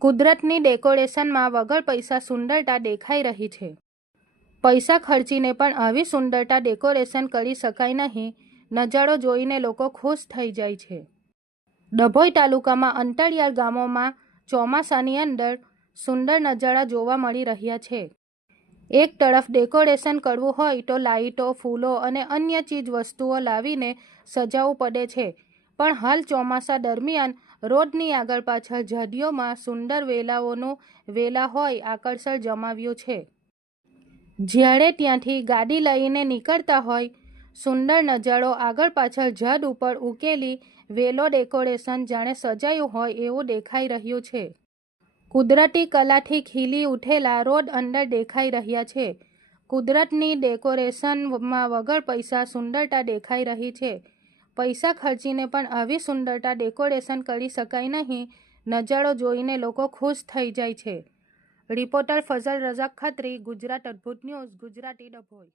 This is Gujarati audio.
કુદરતની ડેકોરેશનમાં વગર પૈસા સુંદરતા દેખાઈ રહી છે. પૈસા ખર્ચીને પણ આવી સુંદરતા ડેકોરેશન કરી શકાય નહીં. નજારો જોઈને લોકો ખુશ થઈ જાય છે. ડભોઈ તાલુકામાં અંતરિયાળ ગામોમાં ચોમાસાની અંદર સુંદર નજારા જોવા મળી રહ્યા છે. એક તરફ ડેકોરેશન કરવું હોય તો લાઇટો, ફૂલો અને અન્ય ચીજ વસ્તુઓ લાવીને સજાવવું પડે છે. પણ હાલ ચોમાસા દરમિયાન રોડની આગળ પાછળ ઝાડીઓમાં સુંદર વેલાઓનું વેલા હોય આકર્ષણ જમાવ્યું છે. જ્યારે ત્યાંથી ગાડી લઈને નીકળતા હોય સુંદર નજારો આગળ પાછળ ઝાડ ઉપર ઉકેલી વેલો ડેકોરેશન જાણે સજાયું હોય એવું દેખાઈ રહ્યું છે. કુદરતી કલાથી ખીલી ઉઠેલા રોડ અંદર દેખાઈ રહ્યા છે. કુદરતની ડેકોરેશનમાં વગર પૈસા સુંદરતા દેખાઈ રહી છે. પૈસા ખર્ચીને પણ આવી સુંદરતા ડેકોરેશન કરી શકાય નહીં. નજારો જોઈને લોકો ખુશ થઈ જાય છે. રિપોર્ટર ફઝલ રઝાક ખત્રી, ગુજરાત અદ્ભુત ન્યૂઝ, ગુજરાતી, ડભોઈ.